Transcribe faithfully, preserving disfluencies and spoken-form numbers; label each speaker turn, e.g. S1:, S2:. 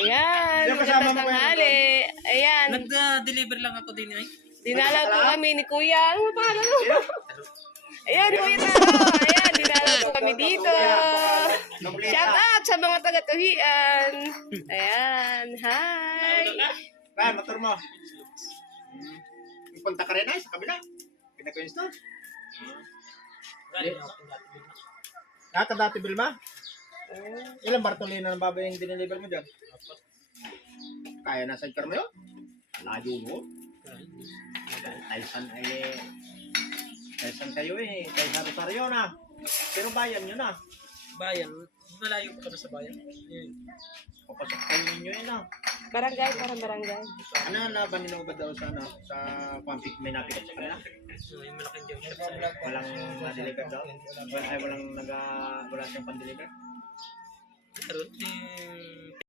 S1: Ayan,
S2: Sino kasama
S1: magandang
S2: mo kayo
S1: tanghali. Ayan,
S3: Nag-deliver lang ako din eh.
S1: dinalaw po kami ni Kuya. Ano ba pangalan mo? Ayan, Kuya Taro. Ayan, dinalaw po kami dito. Shout out sa mga taga-tuhian. Ayan, hi.
S2: Kaya, motor mo. Hmm. Punta ka rin ay sa kabila. Pinag-coins na.
S3: Galing ako ng dati din.
S2: Nata dati Bilma? Ilang Bartolina ng babae yung dineliver mo dyan? Kaya na sidecar mo yun? Layo mo. Taisan eh. Taisan kayo eh. Taisan Rosario na. Pero bayan nyo na.
S3: Bayan, malayo pa na sa bayan. Yun.
S2: Papasok kayo ninyo yun ah.
S1: Barangay, parang barangay.
S2: Ano na ba ninong ba daw sa, ano, sa pampik may napigat sa kanila?
S3: So, yung malaking jump shop sa
S2: Walang na-deliver daw? Wala, ay walang naga, wala siyang pan-deliver?
S3: Pero, eh,